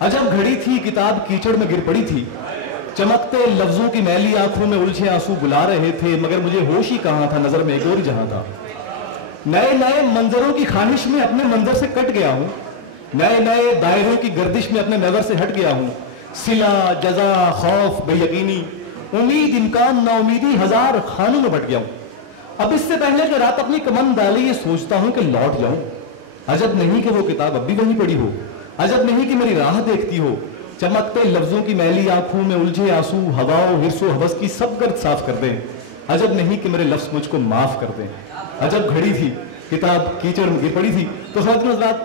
अजब घड़ी थी किताब कीचड़ में गिर पड़ी थी, चमकते लफ्जों की मैली आंखों में उलझे आंसू बुला रहे थे, मगर मुझे होश ही कहाँ था, नजर में एक और जहां था। नए नए मंजरों की खानिश में अपने मंजर से कट गया हूँ, नए नए दायरों की गर्दिश में अपने नजर से हट गया हूँ। सिला जजा खौफ बेयकीनी उम्मीद इम्कान नाउमीदी हजार खानों में बट गया हूँ। अब इससे पहले कि रात अपनी कमन डाली ये सोचता हूँ कि लौट जाऊं। अजब नहीं कि वो किताब अब भी वहीं पड़ी हो, अजब नहीं कि मेरी राह देखती हो, चमकते लफ्जों की मैली आंखों में उलझे आंसू हवाओं हिर्सो हवस की सब गर्द साफ कर दें। अजब नहीं कि मेरे लफ्ज मुझको माफ कर दें। अजब घड़ी थी किताब कीचड़ में गिर पड़ी थी। तो ख़वातीन हज़रात,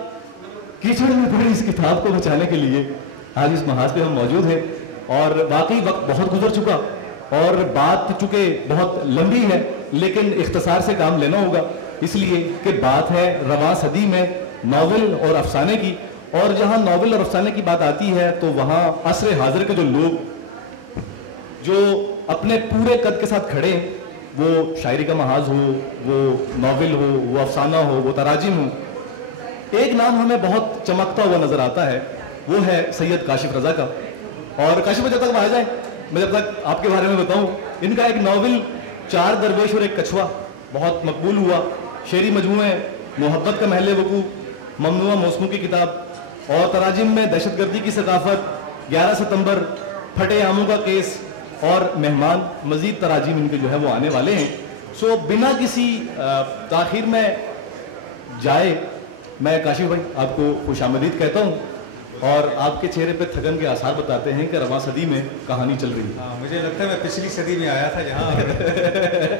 कीचड़ में पड़ी इस किताब को बचाने के लिए आज इस महाज पे हम मौजूद हैं, और वाकई वक्त बहुत गुजर चुका और बात चूंकि बहुत लंबी है, लेकिन इख्तिसार से काम लेना होगा, इसलिए कि बात है रवां सदी में नावल और अफसाने की। और जहां नावल और अफसाने की बात आती है तो वहां असर हाजिर के जो लोग जो अपने पूरे कद के साथ खड़े, वो शायरी का महाज हो, वो नावल हो, वो अफसाना हो, वो तराजिम हो, एक नाम हमें बहुत चमकता हुआ नजर आता है, वो है सैयद काशिफ रजा का। और काशिफ जब तक आ जाए मैं जब तक आपके बारे में बताऊं, इनका एक नावल चार दरवेश और एक कछुआ बहुत मकबूल हुआ। शेरी मजमूए मोहब्बत का महल वकू, ममनुआ मौसमों की किताब, और तराजिम में दहशतगर्दी की सकाफत, 11 सितंबर, फटे आमों का केस और मेहमान, मजीद तराजिम इनके जो है वो आने वाले हैं। सो बिना किसी ताखीर में जाए मैं काशिफ भाई आपको खुशामदीद कहता हूँ, और आपके चेहरे पे थकन के आसार बताते हैं कि रवां सदी में कहानी चल रही है। हाँ, मुझे लगता है मैं पिछली सदी में आया था जहाँ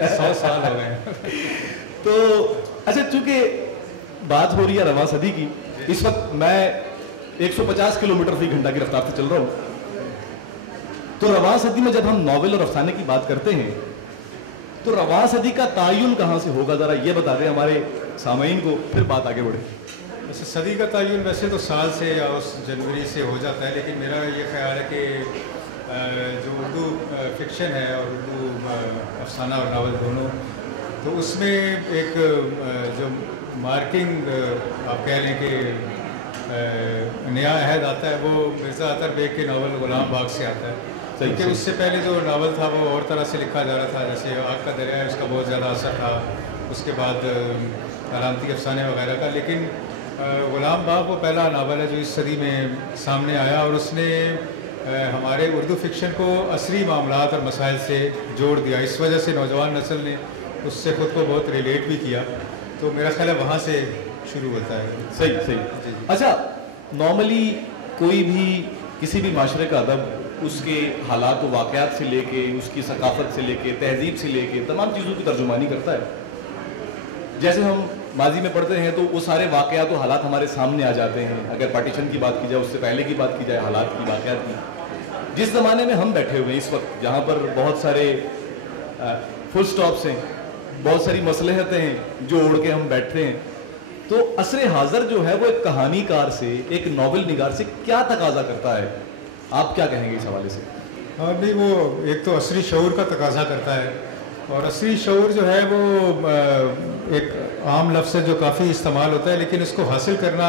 100 साल हो गए। तो अच्छा, चूंकि बात हो रही है रवां सदी की, इस वक्त मैं 150 किलोमीटर फी घंटा की रफ्तार से चल रहा हूँ। तो रवां सदी में जब हम नावल और अफसाने की बात करते हैं तो रवां सदी का तायुन कहाँ से होगा, जरा ये बता दें हमारे सामईन को, फिर बात आगे बढ़े। वैसे सदी का तायुन वैसे तो साल से या उस जनवरी से हो जाता है, लेकिन मेरा ये ख्याल है कि जो उर्दू फिक्शन है और उर्दू अफसाना और नावल दोनों, तो उसमें एक जो मार्किंग आप कह लें कि नया अहद आता है, वो मिर्ज़ा अतर बेग के नावल गुलाम बाग से आता है। क्योंकि उससे पहले जो नावल था वो और तरह से लिखा जा रहा था, जैसे आग का दरिया है, उसका बहुत ज़्यादा असर था, उसके बाद अलामती अफसाने वगैरह का। लेकिन गुलाम बाग वो पहला नावल है जो इस सदी में सामने आया, और उसने हमारे उर्दू फिक्शन को असरी मामलात और मसाइल से जोड़ दिया। इस वजह से नौजवान नस्ल ने उससे ख़ुद को बहुत रिलेट भी किया, तो मेरा ख्याल है वहाँ से शुरू होता है। सही सही। अच्छा, नॉर्मली कोई भी किसी भी माशरे का अदब उसके हालात व वाक़यात से लेके, उसकी सकाफत से लेके, तहजीब से लेके तमाम चीज़ों की तर्जुमानी करता है। जैसे हम माजी में पढ़ते हैं तो वो सारे वाक़यात व हालात हमारे सामने आ जाते हैं। अगर पार्टीशन की बात की जाए, उससे पहले की बात की जाए, हालात की, वाक़यात की, जिस ज़माने में हम बैठे हुए हैं इस वक्त, जहाँ पर बहुत सारे फुल स्टॉप्स हैं, बहुत सारी मसलहतें हैं जो ओढ़ के हम बैठते हैं, तो असर हाज़र जो है वो एक कहानीकार से, एक नावल निगार से क्या तकाजा करता है, आप क्या कहेंगे इस हवाले से? हाँ नहीं, वो एक तो असरी शऊर का तकाजा करता है, और असरी शऊर जो है वो एक आम लफ्ज़ है जो काफ़ी इस्तेमाल होता है, लेकिन उसको हासिल करना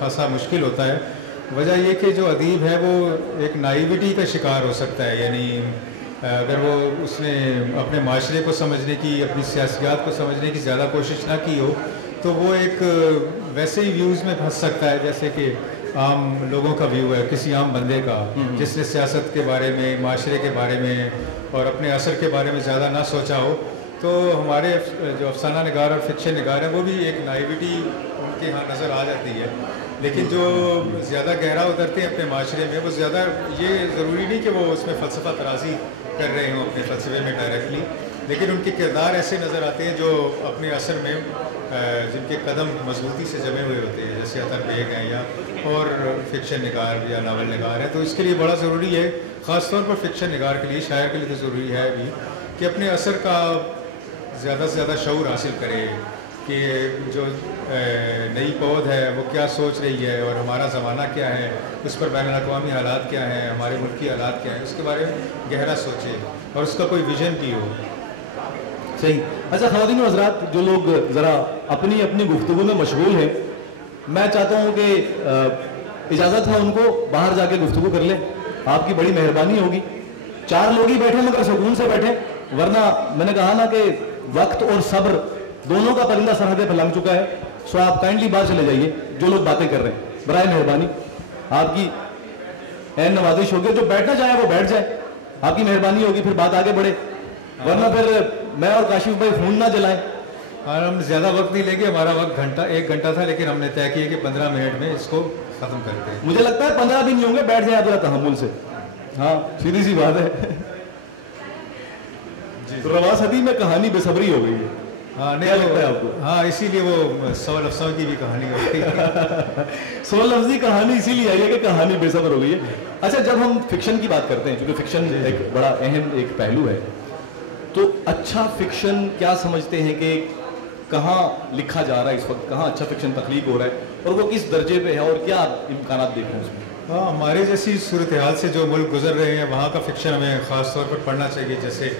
ख़ासा मुश्किल होता है। वजह यह कि जो अदीब है वो एक नाइविटी का शिकार हो सकता है, यानी अगर वो उसने अपने माशरे को समझने की, अपनी सियासत को समझने की ज़्यादा कोशिश ना की हो, तो वो एक वैसे ही व्यूज़ में फंस सकता है जैसे कि आम लोगों का व्यू है किसी आम बंदे का, जिसने सियासत के बारे में, माशरे के बारे में और अपने असर के बारे में ज़्यादा ना सोचा हो। तो हमारे जो अफसाना निगार और फिक्शन निगार है वो भी एक नाइविटी उनके यहाँ नज़र आ जाती है, लेकिन जो ज़्यादा गहरा उतरते हैं अपने माशरे में, वो ज़्यादा ये ज़रूरी नहीं कि वो उसमें फ़लसफ़ा तराज़ी कर रहे हों अपने फ़लसफ़े में डायरेक्टली, लेकिन उनके किरदार ऐसे नज़र आते हैं जो अपने असर में जिनके कदम मजबूती से जमे हुए होते हैं, जैसे अतर बेग हैं या और फिक्शन निगार या नावल निगार है। तो इसके लिए बड़ा ज़रूरी है, ख़ास तौर पर फिक्शन निगार के लिए, शायर के लिए तो ज़रूरी है भी, कि अपने असर का ज़्यादा से ज़्यादा शऊर हासिल करे कि जो नई पौध है वो क्या सोच रही है और हमारा ज़माना क्या है, उस पर बैनुल-अक़वामी हालात क्या हैं, हमारे मुल्क की हालात क्या हैं, उसके बारे में गहरा सोचे और उसका कोई विजन भी हो। सही। अच्छा ख़वातीन व हज़रात, जो लोग ज़रा अपनी अपनी गुफ्तगू में मशगूल हैं, मैं चाहता हूँ कि इजाज़त है उनको बाहर जाके गुफ्तगू कर ले, आपकी बड़ी मेहरबानी होगी। 4 लोग ही बैठे मगर सुकून से बैठे, वरना मैंने कहा ना कि वक्त और सब्र दोनों का परिंदा सरहदें पर लंघ चुका है। सो आप काइंडली बाहर चले जाइए, जो लोग बातें कर रहे हैं, बराए मेहरबानी आपकी ऐन नवाजिश होगी। जो बैठना चाहे वो बैठ जाए, आपकी मेहरबानी होगी, फिर बात आगे बढ़े, वरना फिर मैं और काशिफ भाई खून ना जलाएं। और हम ज़्यादा वक्त नहीं लेंगे, हमारा वक्त 1 घंटा था, लेकिन हमने तय किया कि 15 मिनट में इसको ख़त्म करते हैं। मुझे लगता है 15 भी नहीं होंगे, बैठ जाए आप तहम्मुल से। हाँ सीधी सी बात है। तो रवा सदी में कहानी बेसब्री हो गई है। हाँ नहीं, क्या लगता है आपको? हाँ, इसीलिए वो 100 लफ्ज़ों की भी कहानी हो गई। 100 लफ्ज़ी कहानी इसीलिए आई है कि कहानी बेसब्र हो गई है। अच्छा, जब हम फिक्शन की बात करते हैं, क्योंकि फिक्शन एक बड़ा अहम एक पहलू है, तो अच्छा फिक्शन क्या समझते हैं कि कहाँ लिखा जा रहा है इस वक्त, कहाँ अच्छा फिक्शन तख्लीक हो रहा है और वो किस दर्जे पे है और क्या इम्कान देख रहे हैं उसमें? हाँ, हमारे जैसी सूरत हाल से जो मुल्क गुजर रहे हैं वहाँ का फिक्शन हमें ख़ास तौर पर पढ़ना चाहिए। जैसे